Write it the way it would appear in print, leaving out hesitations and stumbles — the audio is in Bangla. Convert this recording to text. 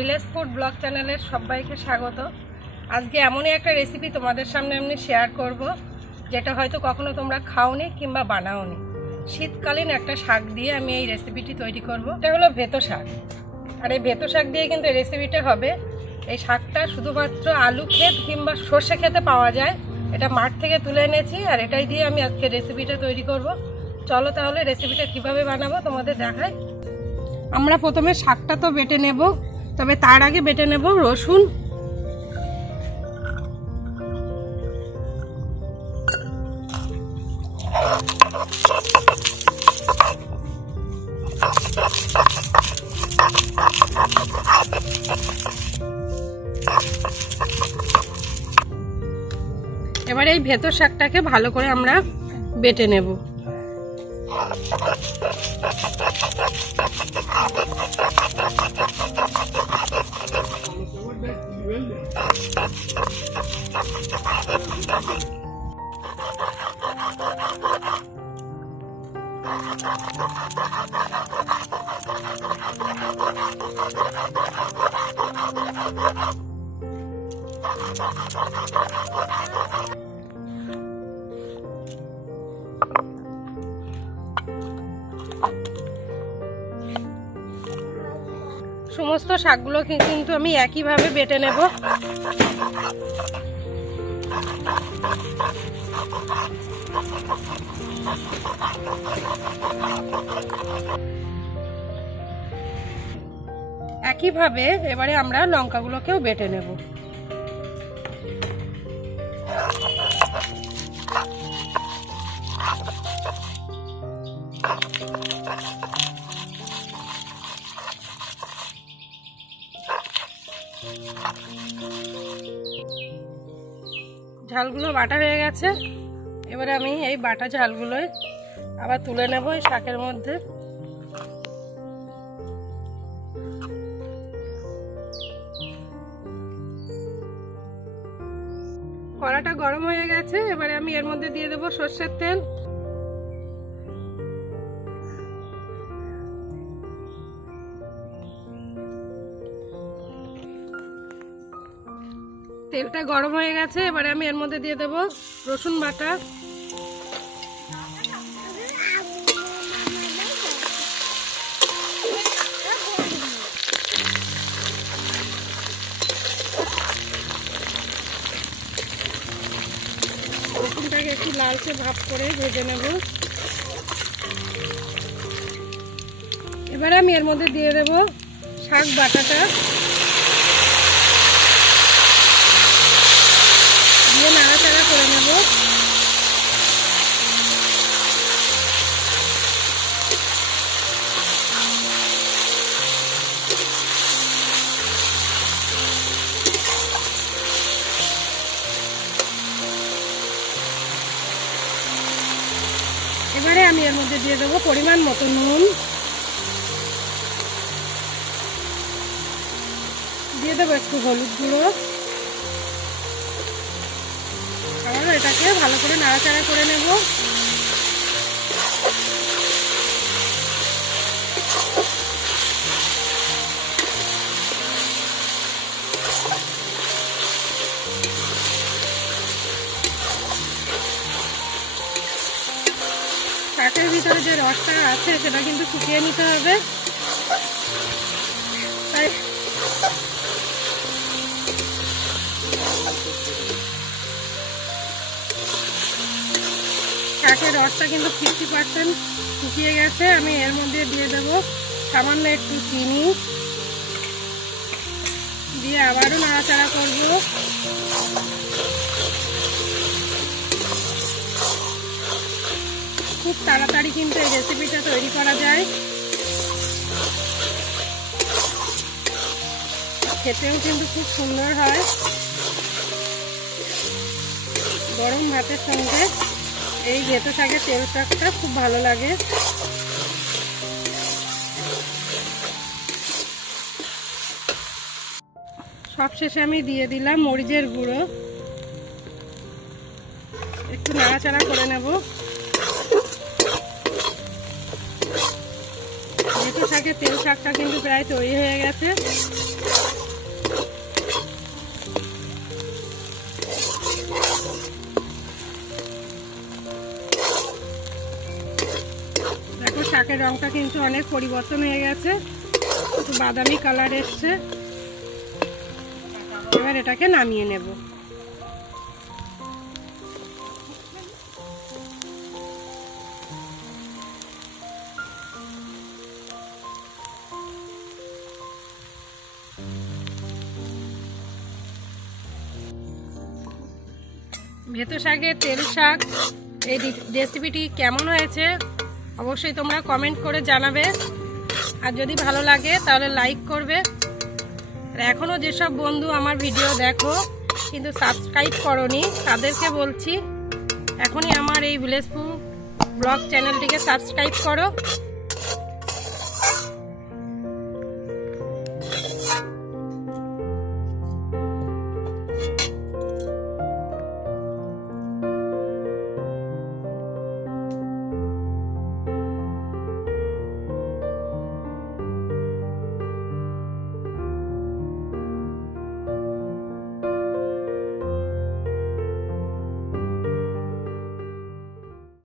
ভিলেজ ফুড ব্লগ চ্যানেলের সবাইকে স্বাগত। আজকে এমনই একটা রেসিপি তোমাদের সামনে আমি শেয়ার করব, যেটা হয়তো কখনো তোমরা খাওনি কিংবা বানাওনি। শীতকালীন একটা শাক দিয়ে আমি এই রেসিপিটি তৈরি করব। এটা হলো ভেতো শাক, আর এই ভেতো শাক দিয়ে কিন্তু এই রেসিপিটা হবে। এই শাকটা শুধুমাত্র আলু ক্ষেত কিংবা সর্ষে খেতে পাওয়া যায়। এটা মাঠ থেকে তুলে এনেছি, আর এটাই দিয়ে আমি আজকে রেসিপিটা তৈরি করব। চলো তাহলে রেসিপিটা কিভাবে বানাবো তোমাদের দেখাই। আমরা প্রথমে শাকটা তো বেটে নেব, তবে তার আগে বেটে নেব রসুন। এবারে এই ভেতর শাকটাকে ভালো করে আমরা বেটে নেব। সমস্ত শাকগুলো কিন্তু আমি একইভাবে বেটে নেব। একইভাবে এবারে আমরা লঙ্কাগুলোকেও বেটে নেব। ঝালগুলো বাটা হয়ে গেছে। এবারে আমি এই বাটা ঝালগুলোই আবার তুলে নেব এই শাকের মধ্যে। কড়াটা গরম হয়ে গেছে, এবারে আমি এর মধ্যে দিয়ে দেব সরষের তেল। তেলটা গরম হয়ে গেছে, এবারে আমি এর মধ্যে দিয়ে দেব রসুন বাটা। রসুনটাকে একটু লালচে ভাব করে ভেজে নেব। এবারে আমি এর মধ্যে দিয়ে দেব শাক বাটাটা, দিয়ে নাড়াচাড়া করে নেব। এবারে আমি এর মধ্যে দিয়ে দেবো পরিমাণ মতো নুন, দিয়ে দেবো একটু হলুদ গুঁড়ো। আবার এটাকে ভালো করে নাড়াচাড়া করে নেব। শাকের ভিতরে যে রসটা আছে সেটা কিন্তু শুকিয়ে নিতে হবে। তাই শাকের রসটা কিন্তু 50% শুকিয়ে গেছে। আমি এর মধ্যে দিয়ে দেব সামান্য একটু চিনি, দিয়ে আবারও নাড়াচাড়া করব। খুব তাড়াতাড়ি কিন্তু এই রেসিপিটা তৈরি করা যায়, খেতেও কিন্তু খুব সুন্দর হয়। গরম ভাতের সঙ্গে এই ভেতো শাকের তেল শাকটা খুব ভালো লাগে। সবশেষে আমি দিয়ে দিলাম মরিচের গুঁড়ো, একটু নাড়াচাড়া করে নেব। শাকের তেল শাকটা কিন্তু প্রায় তৈরি হয়ে গেছে। দেখো শাকের রংটা কিন্তু অনেক পরিবর্তন হয়ে গেছে, একটু বাদামি কালার এসছে। এবার এটাকে নামিয়ে নেব। ভেতো শাকের তেল শাক এই রেসিপিটি কেমন হয়েছে অবশ্যই তোমরা কমেন্ট করে জানাবে। আর যদি ভালো লাগে তাহলে লাইক করবে। আর এখনও যেসব বন্ধু আমার ভিডিও দেখো কিন্তু সাবস্ক্রাইব করোনি তাদেরকে বলছি এখনই আমার এই ভিলেজ ফুড ব্লগ চ্যানেলটিকে সাবস্ক্রাইব করো।